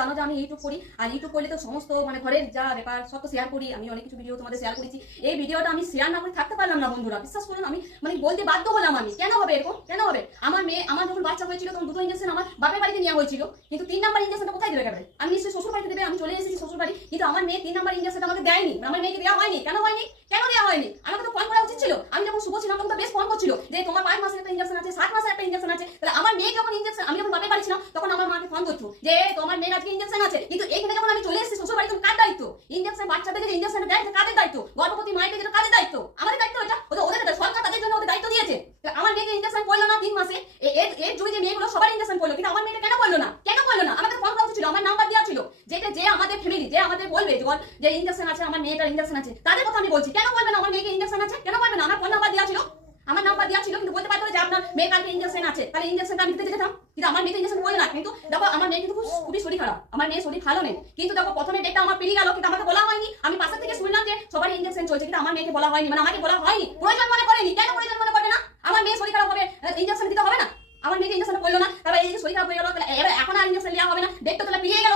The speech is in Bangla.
জানো যে আমি ইউটিউব করি, আর ইউটিউব করলে তো সমস্ত মানে ঘরের যা ব্যাপার সব তো শেয়ার করি। আমি অনেক কিছু ভিডিও তোমাদের শেয়ার করেছি। এই ভিডিওটা আমি শেয়ার না করে থাকতে পারলাম না বন্ধুরা, বিশ্বাস করুন। আমি মানে বলতে বাধ্য হলাম। আমি কেন হবে এরকম, কেন হবে? আমার মেয়ে, আমার যখন বাচ্চা হয়েছিল তখন দুটো ইঞ্জেকশন আমার বাপের বাড়িতে নেওয়া হয়েছিল, কিন্তু 3 নাম্বার ইঞ্জেকশনটা কোথায় দেবে একেবারে? আমি নিশ্চয়ই শ্বশুর বাড়িতে দেবে, আমি চলে এসেছি শ্বশুর বাড়ি, কিন্তু আমার মেয়ে 3 নাম্বার ইঞ্জেকশনটা আমাকে দেয়নি, আমার মেয়েকে দেওয়া হয়নি। কেন হয়নি, কেন দেওয়া হয়নি? আমাকে তো ফোন করা উচিত ছিল। আমি যখন শুভ ছিলাম তখন তো বেশ ফোন করছিল যে তোমার 5 মাসের একটা ইঞ্জেকশন আছে, 7 মাসের একটা ইঞ্জেকশন আছে। তাহলে আমার মেয়ে যখন ইঞ্জেকশন, আমি যখন বাপের বাড়ি ছিলাম তখন আমার মাকে ফোন করতো যে তোমার মেয়ের আজকে ইঞ্জেকশন আছে। কিন্তু এইখানে যখন আমি চলে এসেছি শ্বশুর বাড়ি, তখন কার দায়িত্ব? ইঞ্জেকশন বাচ্চাদের যে ইঞ্জেকশন দেয় এটা কাদের দায়িত্ব? গর্ভবতী মায়েদের যেটা কাদের দায়িত্ব? আমাদের দায়িত্ব এটা? ওদের সরকার তাদের জন্য ওদের দায়িত্ব দিয়েছে। আমার মেয়েকে ইঞ্জেকশন পড়লো না 3 মাসে, এর জুড়ে যে মেয়েগুলো সবার ইঞ্জেকশন পড়লো, কিন্তু আমার মেয়েটা কেন পড়লো না? কেন পড়লো না? আমাদের ফোন করা উচিত ছিল, আমার নাম্বার দেওয়া ছিল, যেটা যে আমাদের ফ্যামিলি যে আমাদের বলবে যে ইঞ্জেকশন আছে, আমার মেয়েটার ইঞ্জেকশন আছে, তাদের কথা আমি বলছি। কেন বলবে না আমার মেয়েকে ইঞ্জেকশন আছে? কেন বলবে না? আমার ফোন নাম্বার দেওয়া ছিল, আমার নাম্বার দেওয়া ছিল, কিন্তু বলতে পারতো যে আপনার মেয়ে কালকে ইঞ্জেকশন আছে, তাহলে ইঞ্জেকশনটা আমি দিতে যেতাম। কিন্তু আমার মেয়ে ইঞ্জেকশন পড়লো না। কিন্তু দেখো আমার মেয়ে কিন্তু খুবই শরীর খারাপ, আমার মেয়ে শরীর ভালো নেই। কিন্তু দেখো প্রথমে ডেটটা আমার পেরিয়ে গেল, কিন্তু আমাকে বলা হয়নি। আমি পাশে থেকে শুনলাম যে সবারই ইঞ্জেকশন চলছে, কিন্তু আমার মেয়েকে বলা হয়নি, মানে আমাকে বলা হয়নি। প্রয়োজন মনে করেনি। কেন প্রয়োজন মনে করবে না? আমার মেয়ে শরীর খারাপ হবে, ইঞ্জেকশন দিতে হবে না? আমার মেয়েকে ইঞ্জেকশন পড়লো না, তারপর এই যে শরীর খারাপ হয়ে গেল, তাহলে এবার এখন আর ইঞ্জেকশন নেওয়া হবে না, ডেট তো তাহলে পেরিয়ে গেল।